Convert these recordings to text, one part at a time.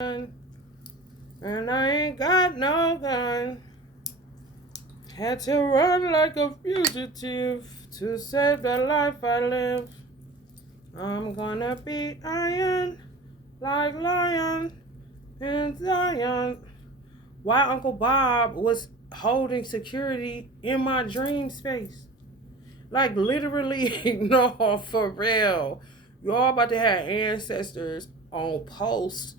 And I ain't got no gun. Had to run like a fugitive to save the life I live. I'm gonna be iron like lion in Zion. Why Uncle Bob was holding security in my dream space? Like literally, no, for real. Y'all about to have ancestors on post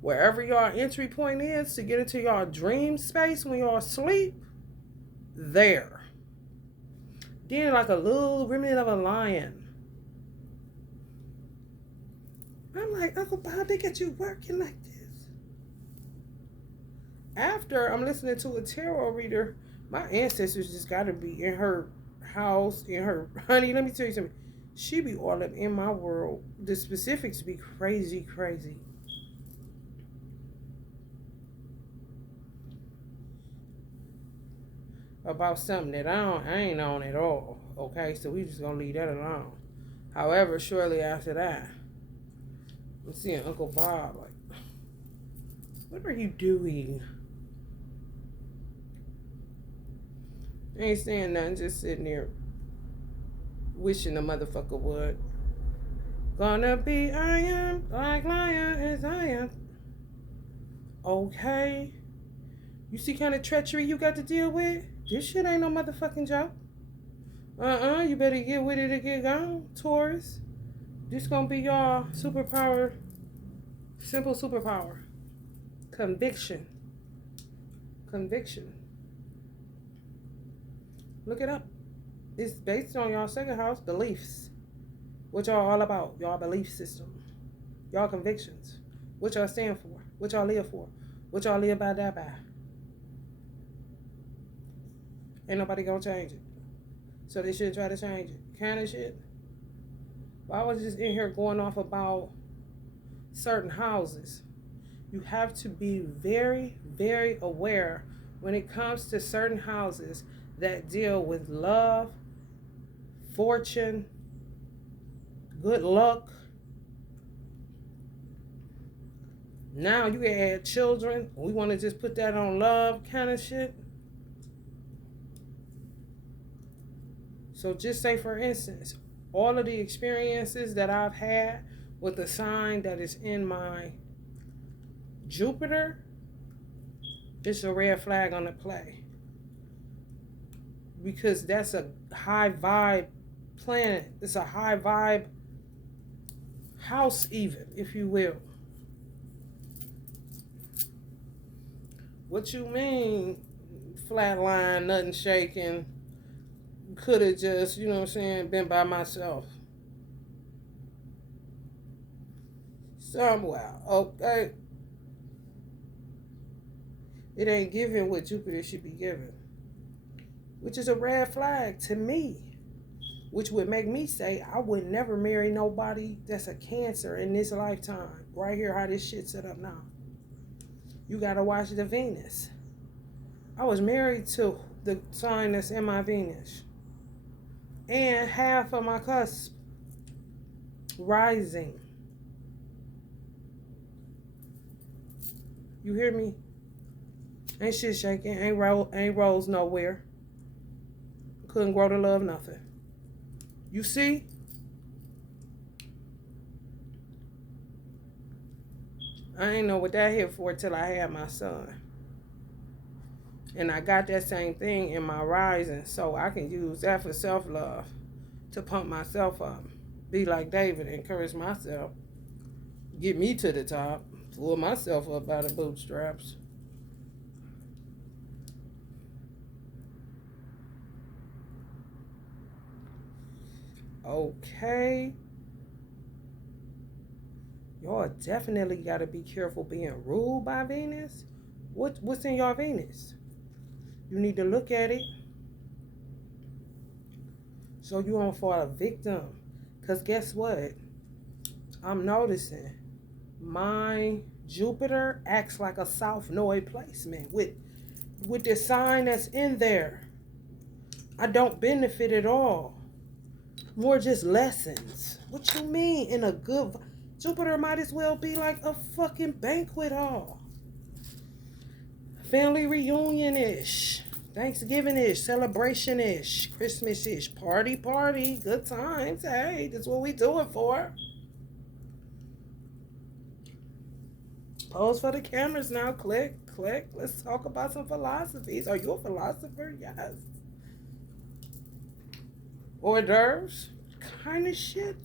wherever y'all entry point is to get into y'all dream space when y'all sleep. There. Then like a little remnant of a lion. I'm like, Uncle Bob, they got you working like this. After I'm listening to a tarot reader, my ancestors just gotta be in her house, in her honey, let me tell you something. She be all up in my world. The specifics be crazy, crazy. About something that I ain't on at all. Okay, so we just gonna leave that alone. However, shortly after that, I'm seeing Uncle Bob like, what are you doing? Ain't saying nothing, just sitting there wishing the motherfucker would. Gonna be iron like lion as I am. Okay. You see kind of treachery you got to deal with? This shit ain't no motherfucking joke. You better get with it or get gone, Taurus. This gonna be your superpower. Simple superpower. Conviction. Conviction. Look it up. It's based on y'all second house beliefs. What y'all all about. Y'all belief system. Y'all convictions. What y'all stand for. What y'all live for. What y'all live by, die by. Ain't nobody gonna change it. So they shouldn't try to change it. Kind of shit. But I was just in here going off about certain houses. You have to be very, very aware when it comes to certain houses that deal with love, fortune, good luck. Now you can add children. We want to just put that on love kind of shit. So just say, for instance, all of the experiences that I've had with the sign that is in my Jupiter, it's a red flag on the play. Because that's a high vibe planet. It's a high vibe house even, if you will. What you mean, flatline, nothing shaking? Could have just, you know what I'm saying, been by myself. Somewhere, okay? It ain't giving what Jupiter should be giving. Which is a red flag to me. Which would make me say I would never marry nobody that's a Cancer in this lifetime. Right here, how this shit set up now. You gotta watch the Venus. I was married to the sign that's in my Venus. And half of my cusp rising. You hear me? Ain't shit shaking. Ain't rolls nowhere. Couldn't grow to love nothing. You see? I ain't know what that hit for till I had my son. And I got that same thing in my rising, so I can use that for self-love to pump myself up. Be like David, encourage myself. Get me to the top. Pull myself up by the bootstraps. Okay. Y'all definitely got to be careful being ruled by Venus. What's in your Venus? You need to look at it so you don't fall a victim. Because guess what? I'm noticing my Jupiter acts like a South Node placement with the sign that's in there. I don't benefit at all. More just lessons. What you mean in a good Jupiter might as well be like a fucking banquet hall. Family reunion-ish. Thanksgiving-ish. Celebration-ish. Christmas-ish. Party, party. Good times. Hey, that's what we do it for. Pose for the cameras now. Click, click. Let's talk about some philosophies. Are you a philosopher? Yes. Hors d'oeuvres? Kind of shit.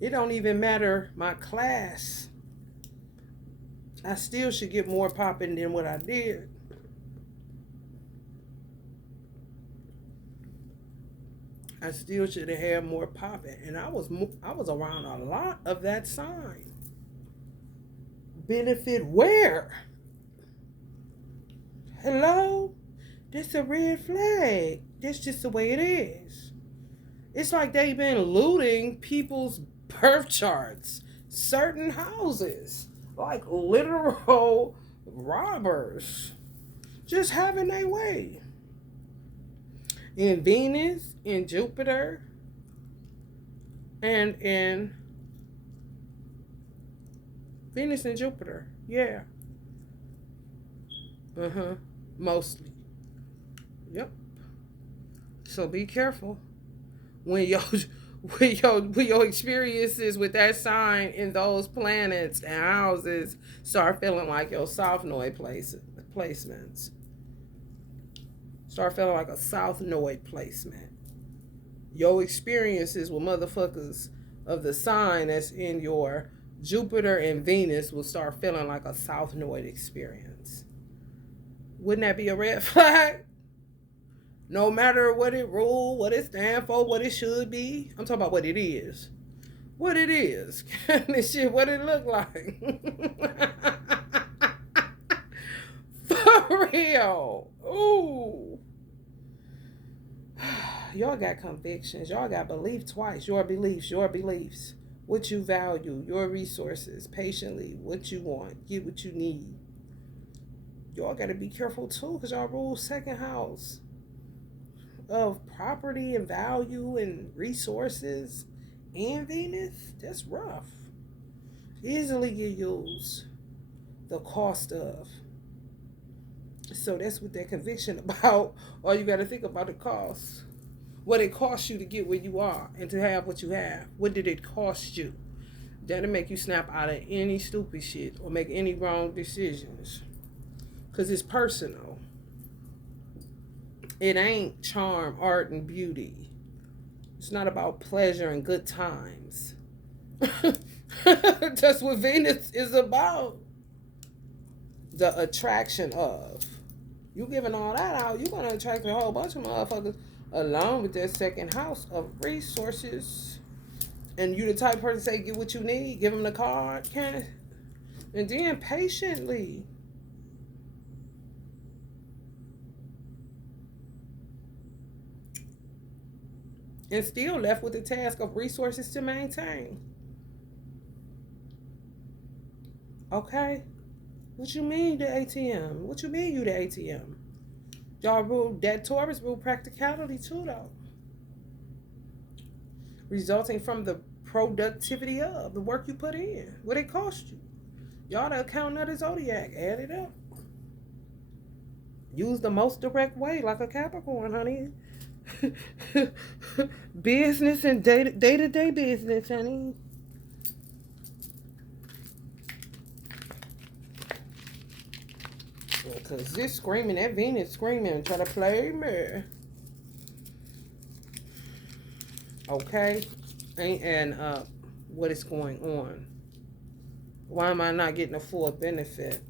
It don't even matter my class. I still should get more popping than what I did. I still should have had more popping, and I was around a lot of that sign. Benefit where? Hello? This a red flag. That's just the way it is. It's like they've been looting people's birth charts, certain houses, like literal robbers, just having their way. In Venus, in Jupiter, and in Venus and Jupiter, yeah. Mostly. Yep. So be careful when your experiences with that sign in those planets and houses start feeling like your South Node placements. Start feeling like a South Node placement. Your experiences with motherfuckers of the sign that's in your Jupiter and Venus will start feeling like a South Node experience. Wouldn't that be a red flag? No matter what it rule, what it stand for, what it should be. I'm talking about what it is. What it is. This shit, what it look like. For real. Ooh. Y'all got convictions. Y'all got belief twice. Your beliefs. What you value, your resources, patiently, what you want, get what you need. Y'all got to be careful too, because y'all rule second house of property and value and resources and Venus. That's rough. Easily get used. The cost of. So that's what that conviction about. All you got to think about the cost. What it costs you to get where you are and to have what you have. What did it cost you? That'll make you snap out of any stupid shit or make any wrong decisions. Because it's personal. It ain't charm, art, and beauty. It's not about pleasure and good times. That's what Venus is about. The attraction of. You giving all that out, you're going to attract a whole bunch of motherfuckers along with that second house of resources. And you the type of person to say, get what you need, give them the card, and then patiently. And still left with the task of resources to maintain. Okay? What you mean the ATM? What you mean you the ATM? Y'all rule, that Taurus rule practicality too though. Resulting from the productivity of the work you put in. What it cost you. Y'all the accountant of the zodiac. Add it up. Use the most direct way like a Capricorn, honey. Business and day-to-day business, honey. Because this screaming, that Venus screaming, trying to play me. Okay? Ain't adding up what is going on. Why am I not getting a full benefit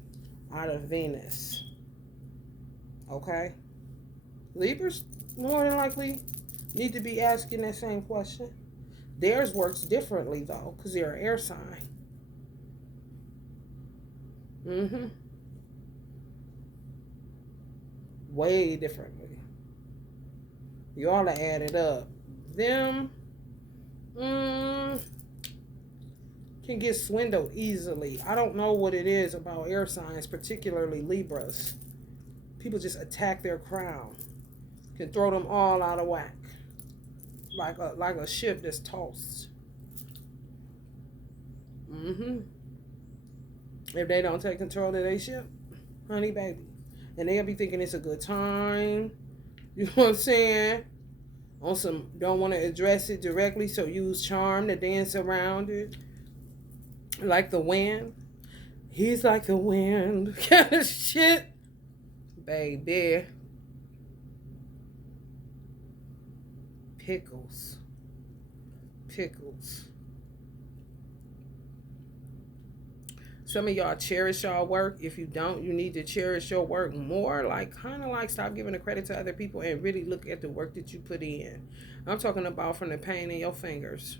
out of Venus? Okay? Libras more than likely need to be asking that same question. Theirs works differently though, because they're an air sign. Way differently. Y'all to add it up. Them can get swindled easily. I don't know what it is about air signs, particularly Libras. People just attack their crown. can throw them all out of whack. Like a ship that's tossed. If they don't take control of their ship, honey baby. And they'll be thinking it's a good time. You know what I'm saying? On some, don't want to address it directly, so use charm to dance around it. Like the wind. He's like the wind. Kind of shit. Baby. Pickles. Some of y'all cherish y'all work. If you don't, you need to cherish your work more. Like, kind of like stop giving the credit to other people and really look at the work that you put in. I'm talking about from the pain in your fingers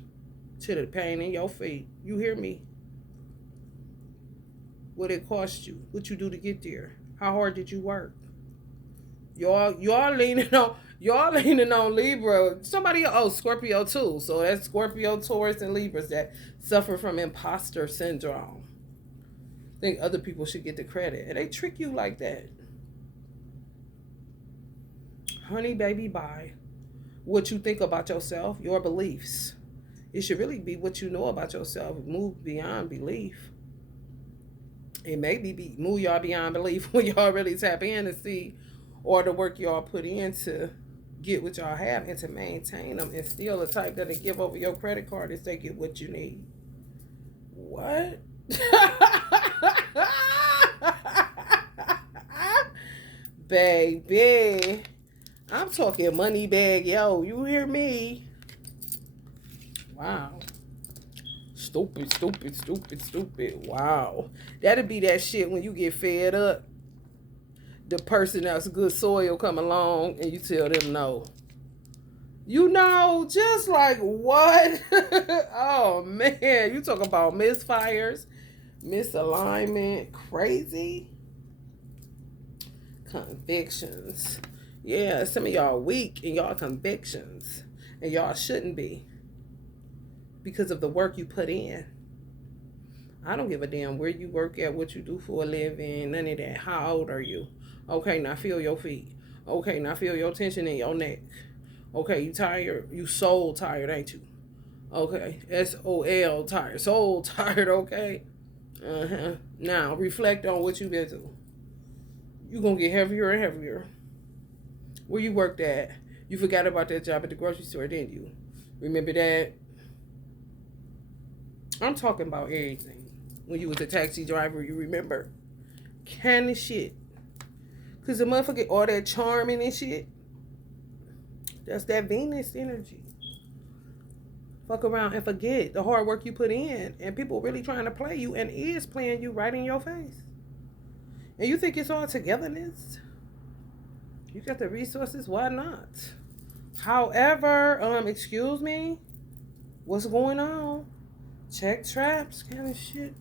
to the pain in your feet. You hear me? What it cost you? What you do to get there? How hard did you work? Y'all leaning on Libra. Somebody, Scorpio too. So that's Scorpio, Taurus, and Libras that suffer from imposter syndrome. Think other people should get the credit, and they trick you like that. Honey baby, bye. What you think about yourself, your beliefs. It should really be what you know about yourself. Move beyond belief. It may be move y'all beyond belief when y'all really tap in to see, or the work y'all put in to get what y'all have and to maintain them, and still the type that'll give over your credit card and say get what you need. What? Baby, I'm talking money bag, yo. You hear me? Wow. Stupid. Wow. That'd be that shit when you get fed up. The person that's good soil come along and you tell them no. You know, just like what? Oh, man. You talk about misfires, misalignment, crazy. Convictions. Yeah, some of y'all weak in y'all convictions. And y'all shouldn't be. Because of the work you put in. I don't give a damn where you work at, what you do for a living, none of that. How old are you? Okay, now feel your feet. Okay, now feel your tension in your neck. Okay, you tired? You soul tired, ain't you? Okay, SOL tired. Soul tired, okay? Now, reflect on what you've been through. You're going to get heavier and heavier. Where you worked at? You forgot about that job at the grocery store, didn't you? Remember that? I'm talking about everything. When you was a taxi driver, you remember? Kind of shit. Because the motherfucker, all that charming and shit, that's that Venus energy. Fuck around and forget the hard work you put in. And people really trying to play you and is playing you right in your face. And you think it's all togetherness? You got the resources, why not? However, excuse me, what's going on? Check traps, kind of shit.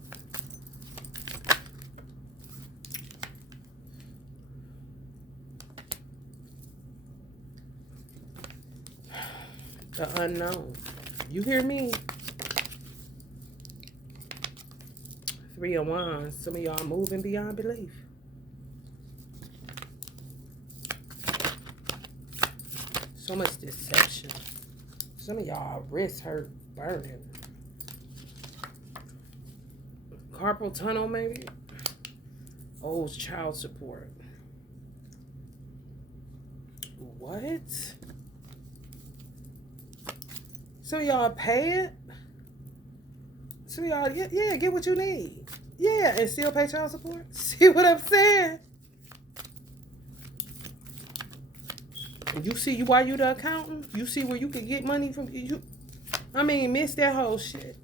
The unknown. You hear me? 3 of Wands. Some of y'all moving beyond belief. So much deception. Some of y'all wrists hurt, burning. Carpal tunnel, maybe? Oh, child support. What? Some of y'all pay it. Some of y'all, yeah, get what you need. Yeah, and still pay child support. See what I'm saying? You see why you the accountant? You see where you can get money from you? I mean, miss that whole shit.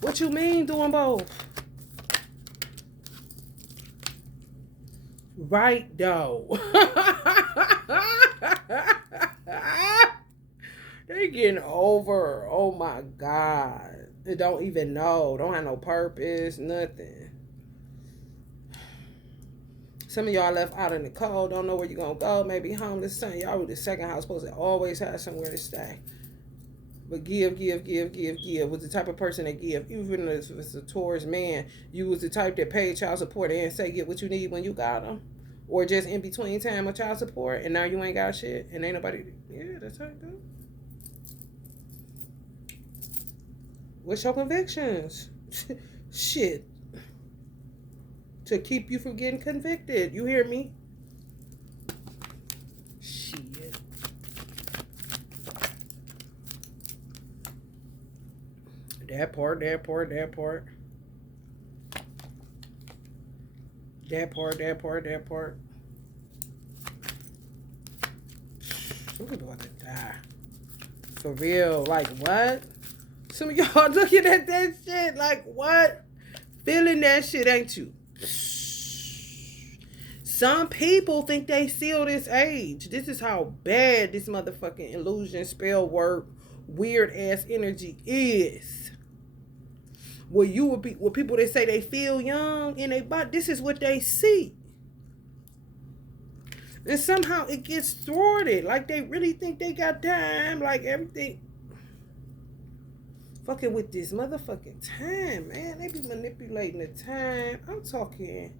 What you mean doing both? Right, though. They getting over. Oh, my God. They don't even know. Don't have no purpose, nothing. Some of y'all left out in the cold, don't know where you're going to go. Maybe homeless. Son, y'all with the second house supposed to always have somewhere to stay. But give. Was the type of person that give. Even if it's a Taurus man, you was the type that paid child support and say get what you need when you got them. Or just in between time of child support and now you ain't got shit and ain't nobody. Yeah, that's how you do. What's your convictions? Shit. To keep you from getting convicted. You hear me? Shit. That part. That part. Some people about to die. For real. Like, what? Some of y'all looking at that shit like, what? Feeling that shit, ain't you? Some people think they seal this age. This is how bad this motherfucking illusion, spell work, weird ass energy is. Where you would be, where people that say they feel young in their body, this is what they see. And somehow it gets thwarted. Like they really think they got time. Like everything. Fucking with this motherfucking time, man. They be manipulating the time. I'm talking.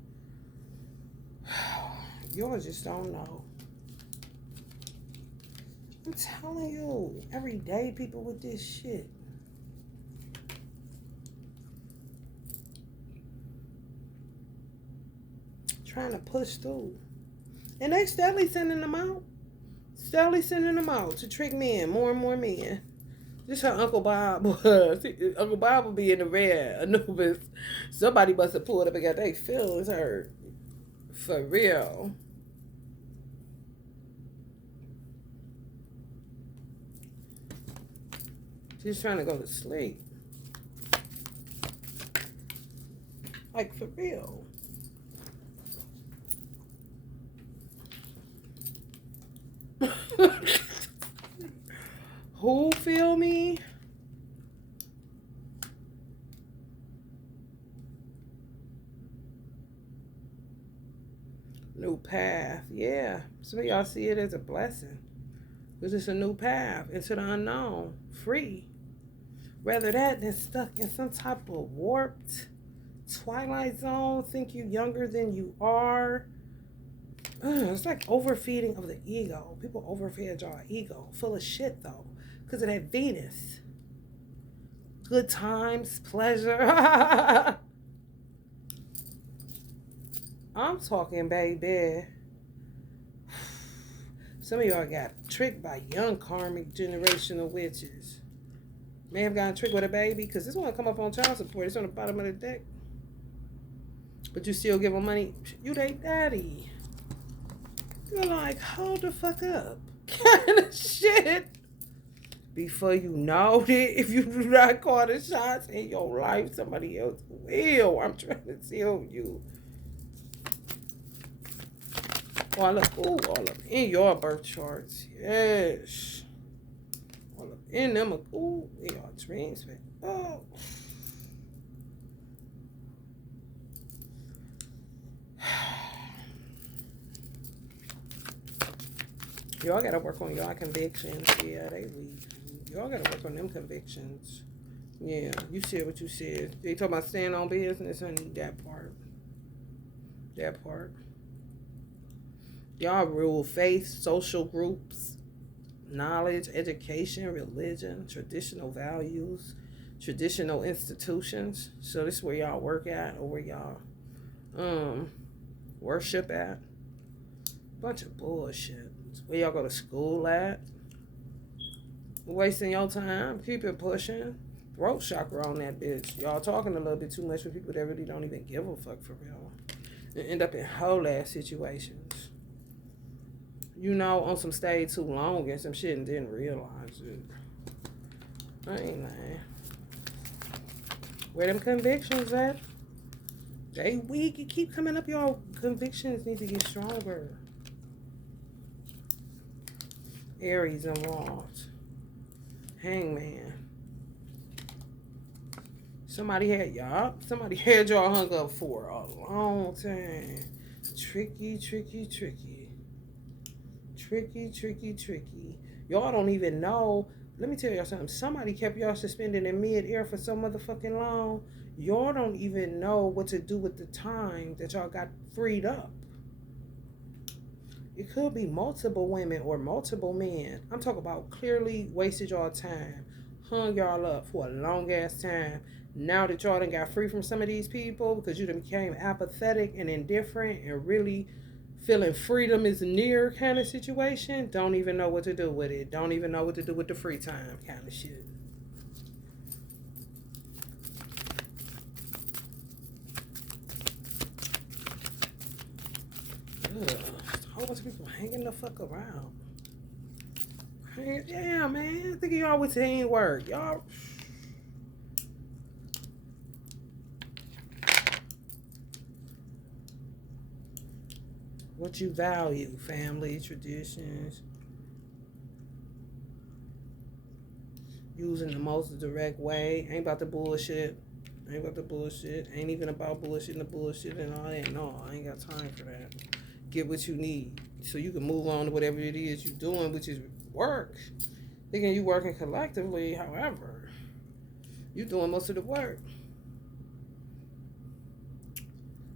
Y'all just don't know. I'm telling you. Every day people with this shit. Trying to push through. And they steadily sending them out. Steadily sending them out to trick men. More and more men. This how Uncle Bob was. Uncle Bob would be in the red, Anubis. Somebody must have pulled up and got their feelings hurt. For real. She's trying to go to sleep. Like, for real. Who feel me? New path. Yeah. Some of y'all see it as a blessing. Because it's a new path into the unknown. Free. Rather that than stuck in some type of warped twilight zone. Think you younger than you are. It's like overfeeding of the ego. People overfeed y'all ego. Full of shit though. Because of that Venus. Good times, pleasure. I'm talking, baby. Some of y'all got tricked by young karmic generational witches. May have gotten tricked with a baby. Because this one come up on child support. It's on the bottom of the deck. But you still give them money. You they daddy. You're like, hold the fuck up. Kind of shit. Before you know it, if you do not call the shots in your life, somebody else will. I'm trying to tell you. All up in your birth charts. Yes. All up in them. Ooh, in your dreams, man. Oh. Y'all gotta work on y'all convictions. Yeah, they weak. Y'all gotta work on them convictions. Yeah, you said what you said. They talk about staying on business, honey. That part. That part. Y'all rule faith, social groups, knowledge, education, religion, traditional values, traditional institutions. So this is where y'all work at or where y'all worship at. Bunch of bullshit. Where y'all go to school at. Wasting your time. Keep it pushing. Throat chakra on that bitch. Y'all talking a little bit too much with people that really don't even give a fuck for real. And end up in whole ass situations. You know, on some stayed too long and some shit and didn't realize it. I ain't lying. Where them convictions at? They weak. You keep coming up. Y'all convictions need to get stronger. Aries involved. Hangman. Somebody had y'all hung up for a long time. Tricky. Y'all don't even know. Let me tell y'all something. Somebody kept y'all suspended in mid-air for so motherfucking long. Y'all don't even know what to do with the time that y'all got freed up. It could be multiple women or multiple men. I'm talking about clearly wasted y'all time, hung y'all up for a long ass time. Now that y'all done got free from some of these people because you done became apathetic and indifferent and really feeling freedom is near kind of situation, don't even know what to do with it. Don't even know what to do with the free time kind of shit. Ugh, a whole bunch of people hanging the fuck around. Yeah, man. I think y'all with team work. Y'all. What you value, family, traditions. Using the most direct way. Ain't about the bullshit. Ain't about the bullshit. Ain't even about bullshit and the bullshit and all that. No, I ain't got time for that. Get what you need so you can move on to whatever it is you're doing, which is work. Thinking you working collectively, however, you doing most of the work.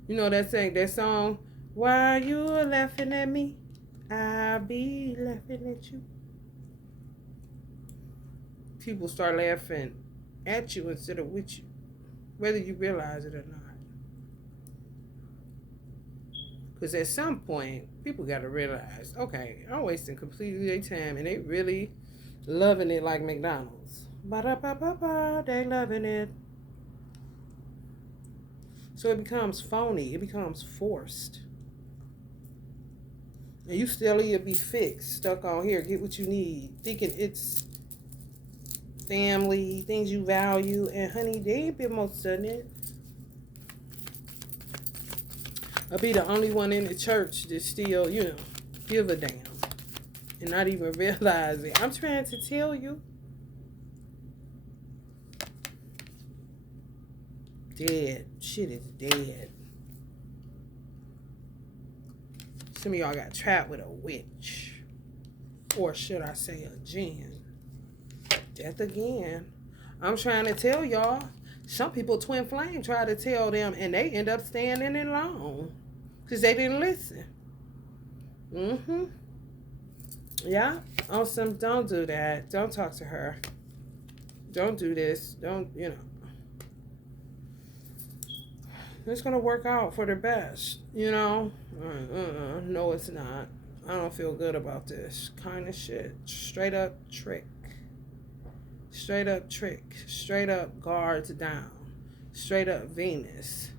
You know that saying, that song, while you're laughing at me, I'll be laughing at you. People start laughing at you instead of with you, whether you realize it or not. Because at some point, people got to realize, okay, I'm wasting completely their time, and they really loving it like McDonald's. Ba-da-ba-ba-ba, they loving it. So it becomes phony. It becomes forced. And you still either be fixed, stuck on here, get what you need, thinking it's family, things you value, and honey, they ain't been most of it. I'll be the only one in the church that still, give a damn and not even realize it. I'm trying to tell you. Dead. Shit is dead. Some of y'all got trapped with a witch. Or should I say a jinn. Death again. I'm trying to tell y'all. Some people, twin flame, try to tell them and they end up staying in it long. Because they didn't listen. Yeah. On some, don't do that. Don't talk to her. Don't do this. Don't. It's going to work out for the best. No, it's not. I don't feel good about this kind of shit. Straight up trick. Straight up trick. Straight up guards down. Straight up Venus.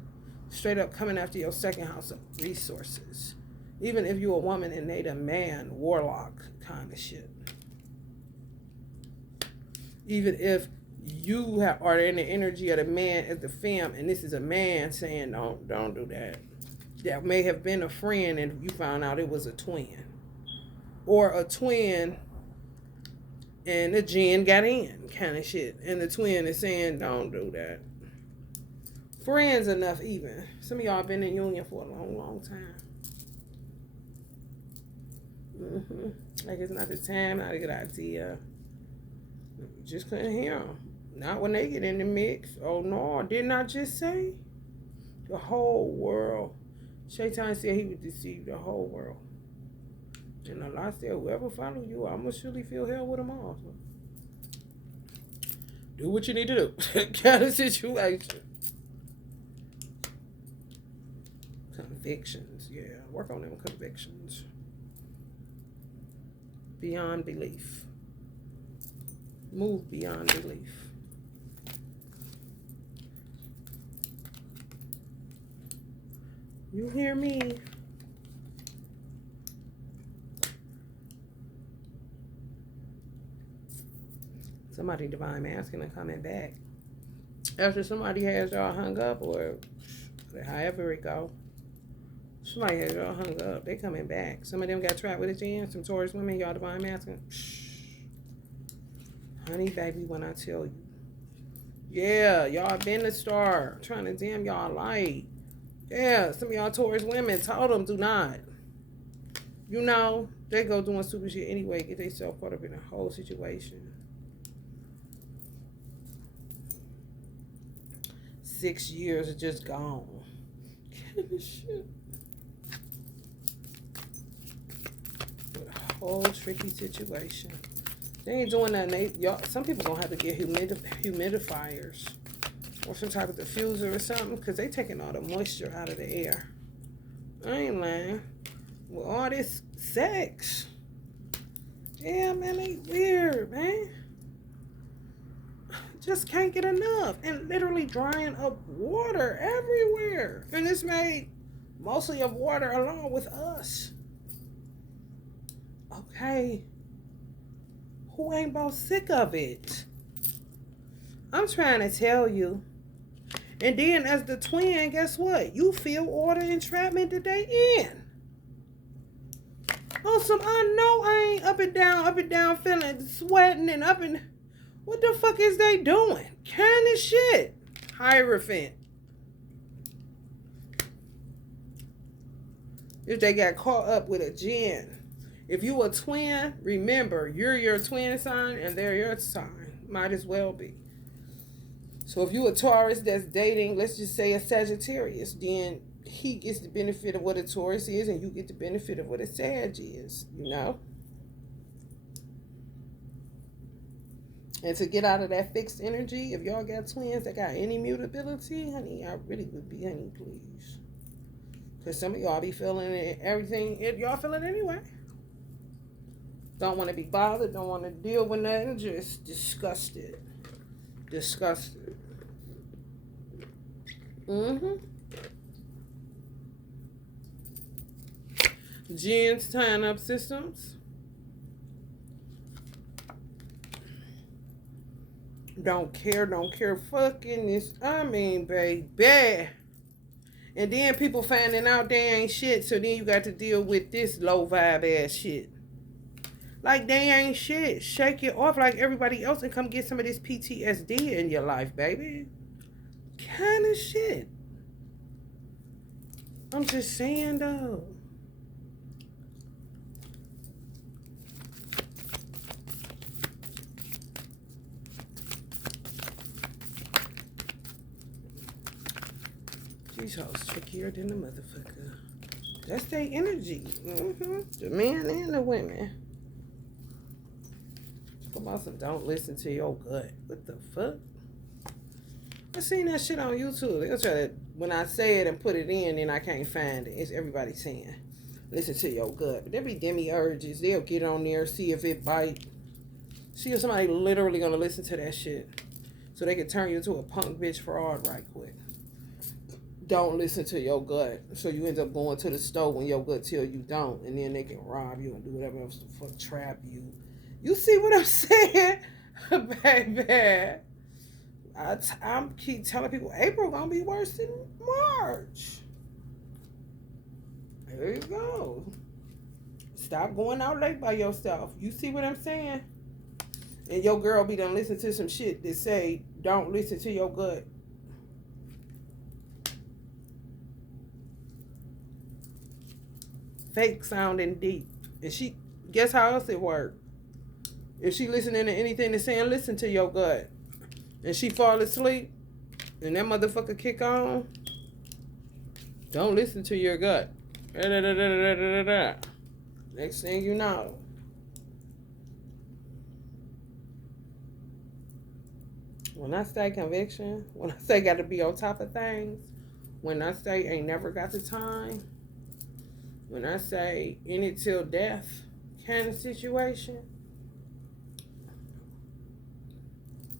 Straight up coming after your second house of resources. Even if you're a woman and they the man, warlock kind of shit. Even if you are in the energy of the man as the femme, and this is a man saying, don't do that. That may have been a friend and you found out it was a twin. Or a twin and the jinn got in kind of shit. And the twin is saying, don't do that. Friends enough even. Some of y'all been in union for a long, long time. Like it's not the time, not a good idea. Just couldn't hear them. Not when they get in the mix. Oh no, didn't I just say? The whole world. Shaitan said he would deceive the whole world. And Allah said, whoever follow you, I'm going to surely feel hell with them all. So do what you need to do. Kind of situation. Convictions. Yeah, work on them convictions. Beyond belief. Move beyond belief. You hear me? Somebody divine masculine coming back. After somebody has y'all hung up, or however it go. Somebody has y'all hung up. They coming back. Some of them got trapped with a jinn. Some Taurus women, y'all divine masculine. Honey, baby, when I tell you. Yeah, y'all been the star. I'm trying to dim y'all light. Yeah, some of y'all Taurus women told them do not. They go doing stupid shit anyway, get themselves caught up in a whole situation. 6 years are just gone. Shit. whole tricky situation. They ain't doing nothing. Y'all, some people gonna have to get humidifiers or some type of diffuser or something, because they taking all the moisture out of the air. I ain't lying. With all this sex. Yeah, man, they weird, man. Just can't get enough. And literally drying up water everywhere. And it's made mostly of water along with us. Okay. Who ain't about sick of it? I'm trying to tell you. And then as the twin, guess what? You feel all the entrapment that they in. Awesome, I know I ain't up and down, feeling, sweating and up and... What the fuck is they doing? Kind of shit. Hierophant. If they got caught up with a gin. If you a twin, remember, you're your twin sign and they're your sign. Might as well be. So if you a Taurus that's dating, let's just say a Sagittarius, then he gets the benefit of what a Taurus is and you get the benefit of what a Sag is, you know? And to get out of that fixed energy, if y'all got twins that got any mutability, honey, I really would be, honey, please. Because some of y'all be feeling it, everything, y'all feel it anyway. Don't want to be bothered, don't want to deal with nothing, just disgusted. Disgusted. Genes tying up systems. Don't care fucking this. I mean, baby. And then people finding out they ain't shit, so then you got to deal with this low vibe ass shit. Like they ain't shit. Shake it off like everybody else and come get some of this PTSD in your life, baby. Kind of shit. I'm just saying, though. These hoes trickier than the motherfucker. That's their energy. The men and the women. Talk about some don't listen to your gut. What the fuck? I seen that shit on YouTube. They'll try to, when I say it and put it in, then I can't find it. It's everybody saying, listen to your gut. But there be demi-urges. They'll get on there, see if it bite. See if somebody literally gonna listen to that shit. So they can turn you into a punk bitch fraud right quick. Don't listen to your gut. So you end up going to the store when your gut tell you don't. And then they can rob you and do whatever else the fuck, trap you. You see what I'm saying? Baby. I'm keep telling people April gonna be worse than March. There you go. Stop going out late by yourself. You see what I'm saying? And your girl be done listen to some shit that say don't listen to your gut. Fake sounding deep. And she, guess how else it work? If she listening to anything that's saying listen to your gut, and she fall asleep, and that motherfucker kick on, don't listen to your gut. Next thing you know. When I say conviction, when I say got to be on top of things, when I say ain't never got the time, when I say in it till death kind of situation,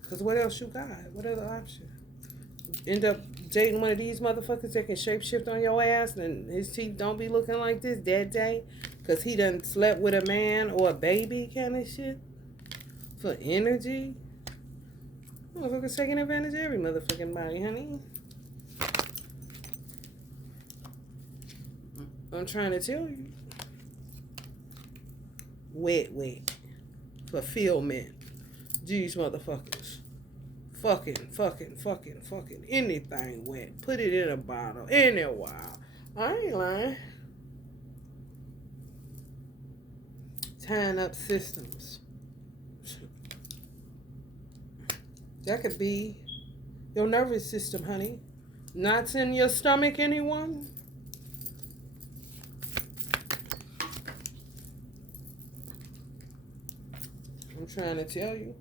because what else you got? What other option? End up dating one of these motherfuckers that can shapeshift on your ass and his teeth don't be looking like this that day because he done slept with a man or a baby kind of shit for energy? Motherfuckers taking advantage of every motherfucking body, honey. I'm trying to tell you. Wet. Fulfillment. These motherfuckers. Fucking anything wet. Put it in a bottle. In a while. I ain't lying. Tying up systems. That could be your nervous system, honey. Knots in your stomach, anyone? trying to tell you.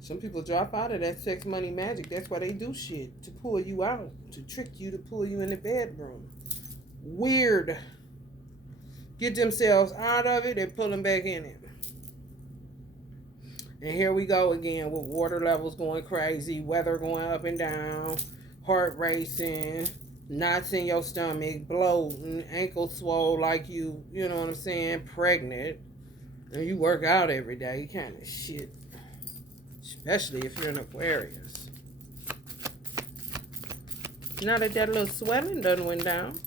Some people drop out of that sex, money, magic. That's why they do shit. To pull you out. To trick you, to pull you in the bedroom. Weird. Get themselves out of it and pull them back in it. And here we go again with water levels going crazy, weather going up and down, heart racing, knots in your stomach, bloating, ankle swole like you know what I'm saying, pregnant. And you work out every day, kind of shit. Especially if you're an Aquarius. Now that little swelling done went down.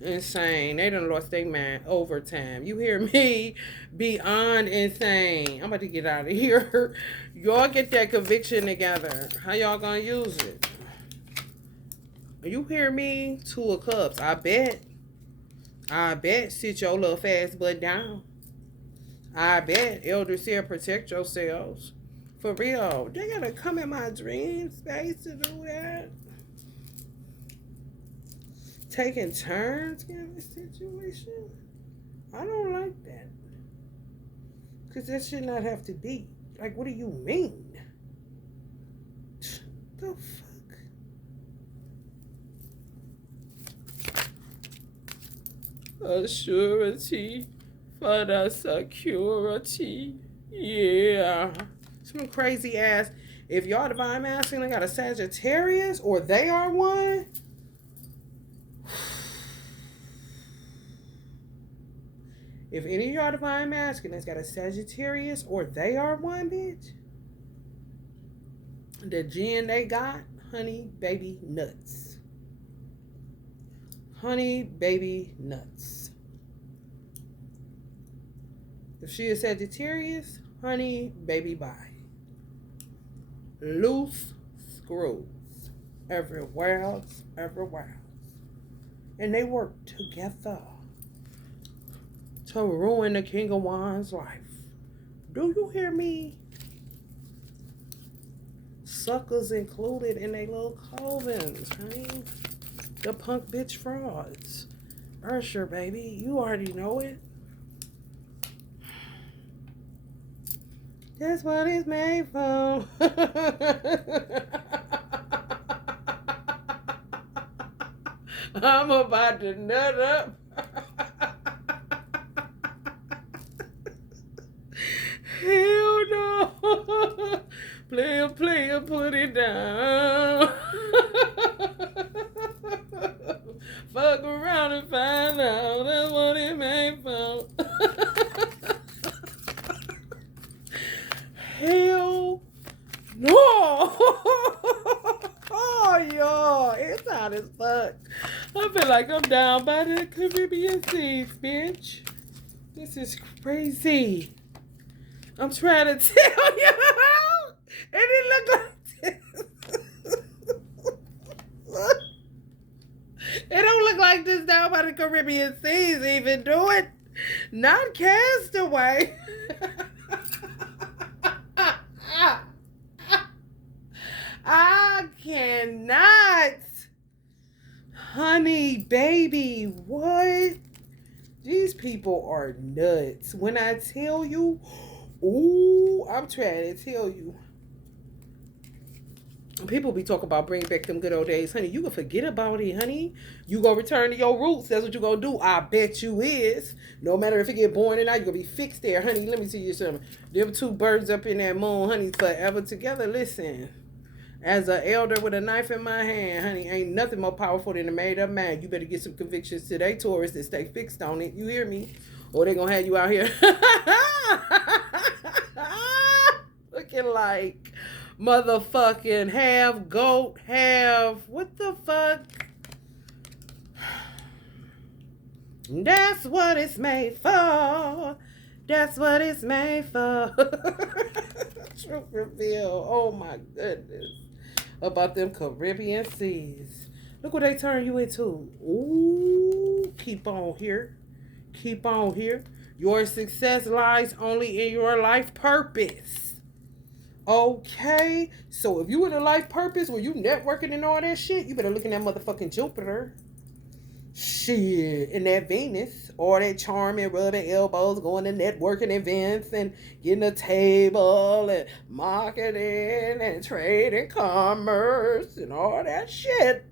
Insane. They done lost their mind over time. You hear me? Beyond insane. I'm about to get out of here. Y'all get that conviction together. How y'all gonna use it? You hear me? 2 of Cups. I bet. Sit your little fast butt down. I bet. Elder said protect yourselves. For real. They gotta come in my dream space to do that. Taking turns in this situation? I don't like that. Because that should not have to be. Like, what do you mean? The fuck? A surety for the security. Yeah. Some crazy ass. If y'all divine masculine got a Sagittarius or they are one. If any of y'all divine masculines got a Sagittarius or they are one, bitch, the gin they got, honey, baby, nuts. Honey, baby, nuts. If she is Sagittarius, honey, baby, bye. Loose screws. Everywhere else, everywhere else. And they work together to ruin the King of Wands' life. Do you hear me? Suckers included in their little covens, honey. The punk bitch frauds. Usher, baby, you already know it. That's what it's made for. I'm about to nut up. Hell no. Player, put it down. Fuck around and find out. That's what it made for. Hell no. Oh, y'all. It's hot as fuck. I feel like I'm down by the Caribbean seas, bitch. This is crazy. I'm trying to tell you. And it look like this. It don't look like this down by the Caribbean seas even, do it? Not Castaway. I cannot. Honey, baby, what? These people are nuts. When I tell you, ooh, I'm trying to tell you. People be talking about bringing back them good old days. Honey, you can forget about it, honey. You gonna return to your roots. That's what you gonna do. I bet you is. No matter if you get born or not, you gonna be fixed there. Honey, let me tell you something. Them 2 birds up in that moon, honey, forever together. Listen. As an elder with a knife in my hand, honey, ain't nothing more powerful than a made up mind. You better get some convictions today, Taurus, and stay fixed on it. You hear me? Or they gonna have you out here looking like motherfucking half goat, half what the fuck? That's what it's made for. That's what it's made for. Truth reveal. Oh my goodness. About them Caribbean seas. Look what they turn you into. Ooh, keep on here. Keep on here. Your success lies only in your life purpose. Okay? So if you in a life purpose where you networking and all that shit, you better look in that motherfucking Jupiter. Shit, and that Venus, all that charming, rubbing elbows, going to networking events and getting a table and marketing and trade and commerce and all that shit.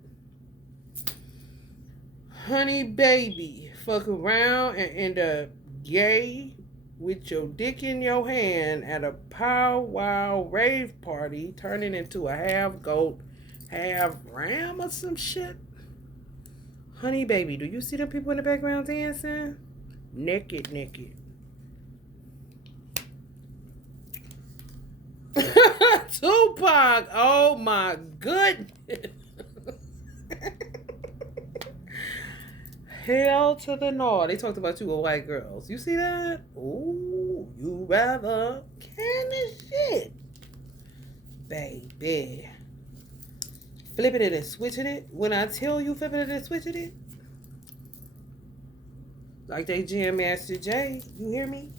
Honey baby, fuck around and end up gay with your dick in your hand at a powwow rave party, turning into a half goat, half ram or some shit. Honey baby, do you see the people in the background dancing? Naked, naked. Tupac, oh my goodness. Hell to the no. They talked about two white girls. You see that? Ooh, you rather can of shit. Baby. Flipping it and switching it. When I tell you flipping it and switching it. Like they Jam Master Jay. You hear me?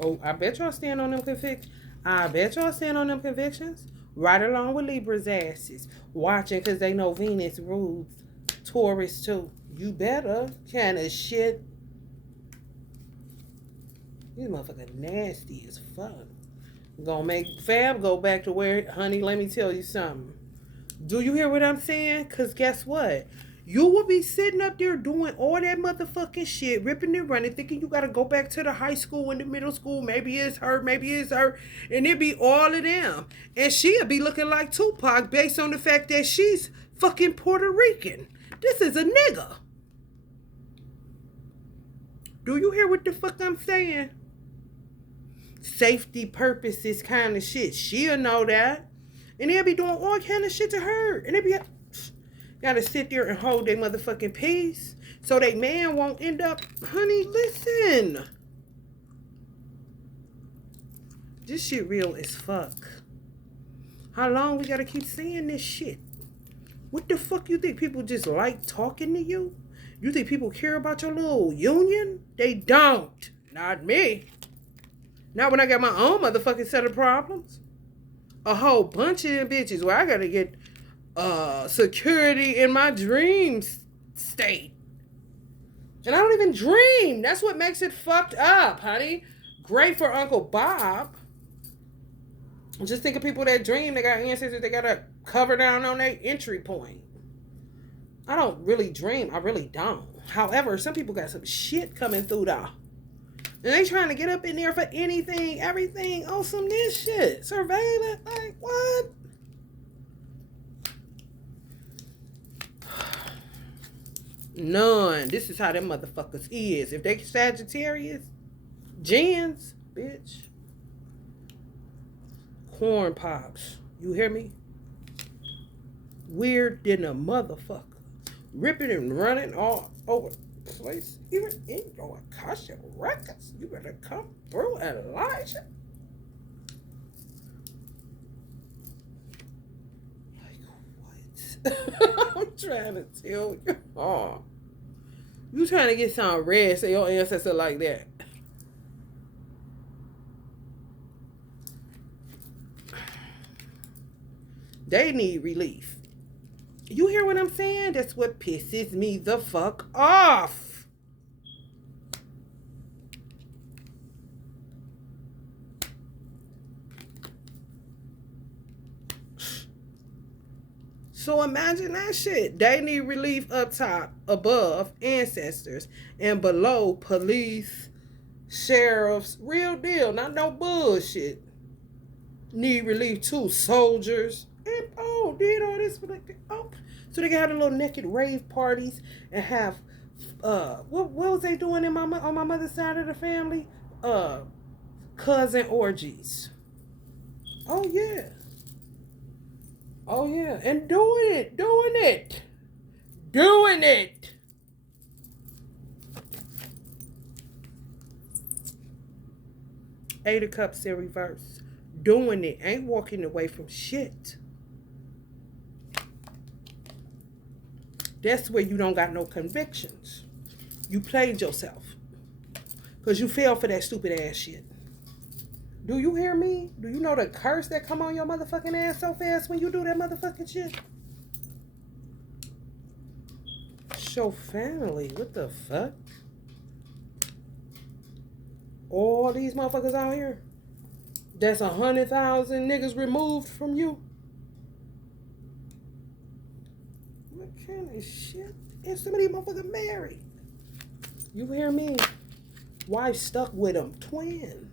Oh, I bet y'all stand on them convictions. I bet y'all stand on them convictions. Right along with Libra's asses. Watching because they know Venus rules. Taurus too. You better. Kind of shit. These motherfuckers nasty as fuck. Gonna make Fab go back to where, honey, let me tell you something. Do you hear what I'm saying? Because guess what? You will be sitting up there doing all that motherfucking shit, ripping and running, thinking you got to go back to the high school and the middle school. Maybe it's her, and it be all of them. And she'll be looking like Tupac based on the fact that she's fucking Puerto Rican. This is a nigga. Do you hear what the fuck I'm saying? Safety purposes kind of shit. She'll know that. And they'll be doing all kind of shit to her. And they be gotta sit there and hold their motherfucking peace so they man won't end up, honey, listen. This shit real as fuck. How long we gotta keep saying this shit? What the fuck you think people just like talking to you? You think people care about your little union? They don't. Not me. Not when I got my own motherfucking set of problems. A whole bunch of them bitches where I gotta get security in my dream state. And I don't even dream. That's what makes it fucked up, honey. Great for Uncle Bob. Just think of people that dream. They got ancestors. They got to cover down on their entry point. I don't really dream. I really don't. However, some people got some shit coming through though. And they trying to get up in there for anything, everything, on some this shit. Surveillance, like what? None. This is how them motherfuckers is. If they Sagittarius, gens, bitch. Corn pops. You hear me? Weird than a motherfucker. Ripping and running all over the place. Even in your Akasha records. You better come through, Elijah. Like what? I'm trying to tell you. Oh. You trying to get some red, say your ancestor like that. They need relief. You hear what I'm saying? That's what pisses me the fuck off. So imagine that shit. They need relief up top, above ancestors, and below police, sheriffs. Real deal, not no bullshit. Need relief too, soldiers. And did all this for like so they can have the little naked rave parties and have what was they doing on my mother's side of the family? Cousin orgies. Oh yeah. Oh yeah. And doing it. Eight of Cups in reverse. Doing it. Ain't walking away from shit. That's where you don't got no convictions. You played yourself. Because you fell for that stupid ass shit. Do you hear me? Do you know the curse that come on your motherfucking ass so fast when you do that motherfucking shit? Show family. What the fuck? All these motherfuckers out here. That's 100,000 niggas removed from you. What kind of shit? And some of these motherfuckers married. You hear me? Wife stuck with him. Twin.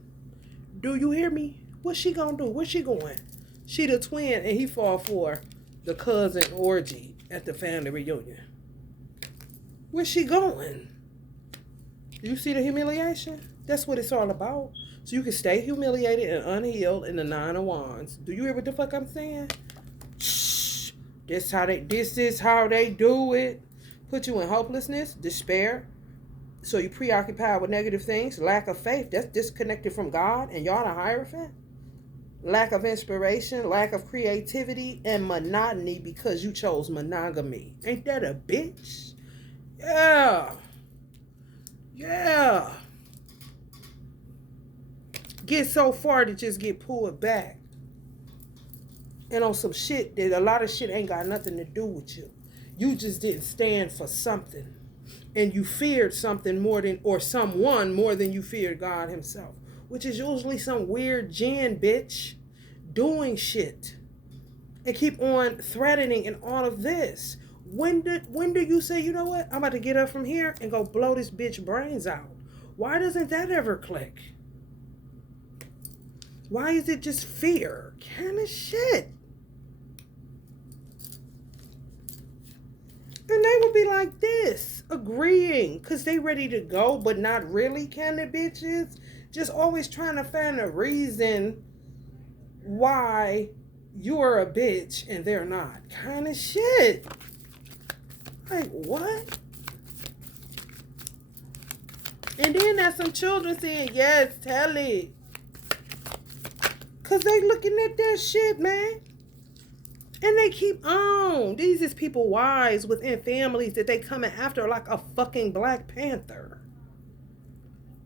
Do you hear me? What's she gonna do? Where's she going? She the twin and he fall for the cousin orgy at the family reunion. Where's she going? You see the humiliation? That's what it's all about. So you can stay humiliated and unhealed in the 9 of Wands. Do you hear what the fuck I'm saying? Shh. This is how they do it. Put you in hopelessness, despair. So you preoccupied with negative things, lack of faith. That's disconnected from God, and y'all the Hierophant. Lack of inspiration, lack of creativity, and monotony because you chose monogamy. Ain't that a bitch? Yeah. Yeah. Get so far to just get pulled back. And on some shit that a lot of shit ain't got nothing to do with you. You just didn't stand for something. And you feared something more than, or someone more than you feared God himself. Which is usually some weird jinn bitch doing shit. And keep on threatening and all of this. When do you say, you know what? I'm about to get up from here and go blow this bitch brains out. Why doesn't that ever click? Why is it just fear? Kind of shit. And they would be like this, agreeing, because they ready to go, but not really kind of bitches. Just always trying to find a reason why you're a bitch and they're not. Kind of shit. Like, what? And then there's some children saying, yes, tell it. Because they looking at that shit, man. And they keep on. These is people wise within families that they coming after like a fucking Black Panther.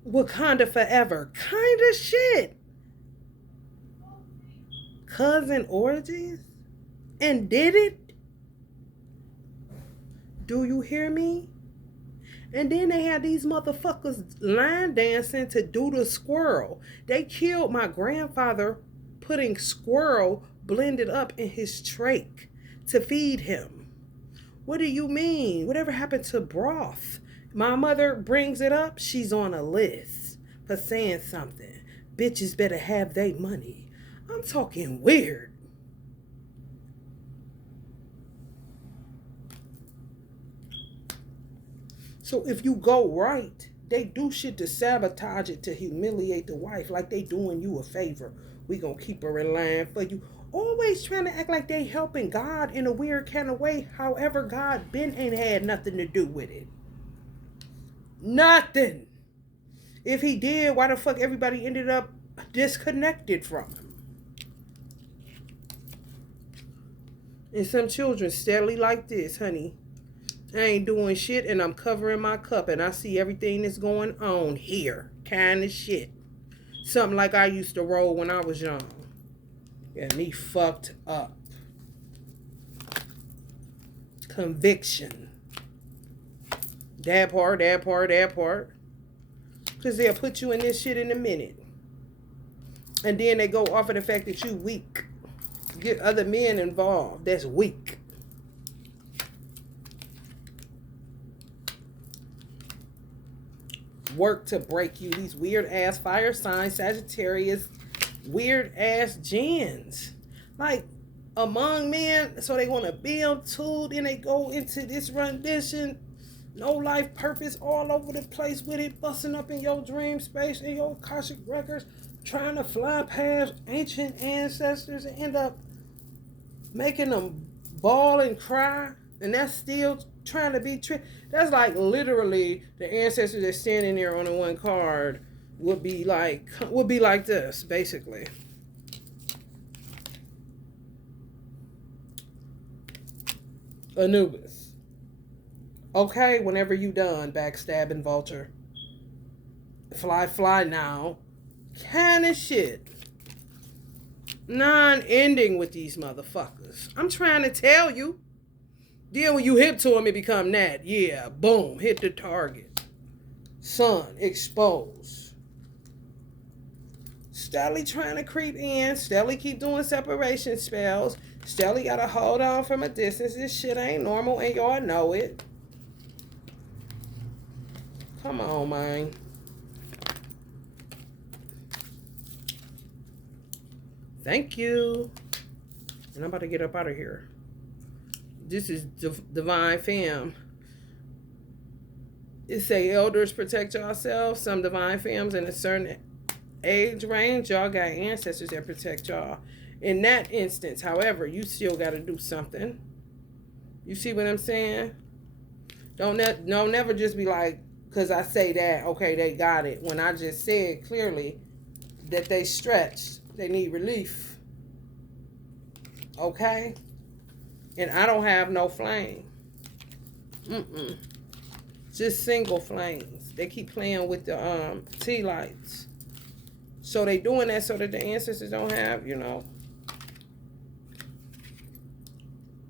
Wakanda forever. Kind of shit. Cousin orgies? And did it? Do you hear me? And then they had these motherfuckers line dancing to do the squirrel. They killed my grandfather putting squirrel blended up in his trach to feed him. What do you mean? Whatever happened to broth? My mother brings it up. She's on a list for saying something. Bitches better have their money. I'm talking weird. So if you go right, they do shit to sabotage it, to humiliate the wife, like they doing you a favor. We gonna keep her in line for you. Always trying to act like they helping God in a weird kind of way. However, God ain't had nothing to do with it. Nothing. If he did, why the fuck everybody ended up disconnected from him? And some children steadily like this, honey. I ain't doing shit and I'm covering my cup and I see everything that's going on here. Kind of shit. Something like I used to roll when I was young. Got me fucked up. Conviction. That part. Because they'll put you in this shit in a minute. And then they go off of the fact that you weak. Get other men involved. That's weak. Work to break you. These weird ass fire signs, Sagittarius, weird ass gens. Like among men, so they want to build too. Then they go into this rendition. No life purpose all over the place with it, busting up in your dream space, in your Akashic records, trying to fly past ancient ancestors and end up making them bawl and cry. And that's still trying to be that's like literally the ancestors that's standing there on the one card would be like this, basically. Anubis. Okay, whenever you done, backstabbing vulture. Fly now. Kind of shit. Non-ending with these motherfuckers. I'm trying to tell you. Then when you hip to them, it become that. Yeah, boom, hit the target. Sun, exposed. Steadily trying to creep in. Steadily keep doing separation spells. Steadily got to hold on from a distance. This shit ain't normal and y'all know it. Come on, man. Thank you. And I'm about to get up out of here. This is Divine Fam. It say elders protect yourselves. Some Divine Fams in a certain age range, y'all got ancestors that protect y'all. In that instance, however, you still got to do something. You see what I'm saying? Don't never just be like, because I say that, okay, they got it. When I just said clearly that they stretched, they need relief. Okay? And I don't have no flame. Just single flames. They keep playing with the tea lights. So they doing that so that the ancestors don't have, you know,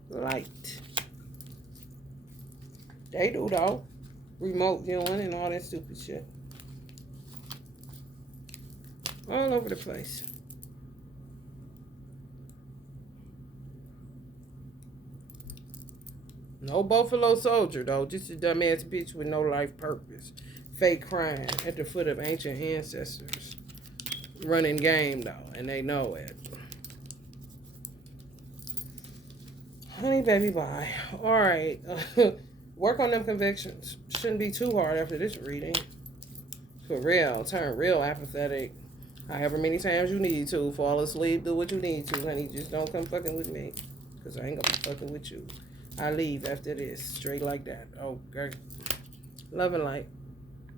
light. They do though. Remote viewing and all that stupid shit. All over the place. No Buffalo Soldier though. Just a dumbass bitch with no life purpose. Fake crying at the foot of ancient ancestors. Running game though, and they know it. Honey baby, bye. Alright. Work on them convictions. Shouldn't be too hard after this reading. For real. Turn real apathetic. However many times you need to. Fall asleep. Do what you need to, honey. Just don't come fucking with me. Because I ain't gonna be fucking with you. I leave after this. Straight like that. Okay. Love and light.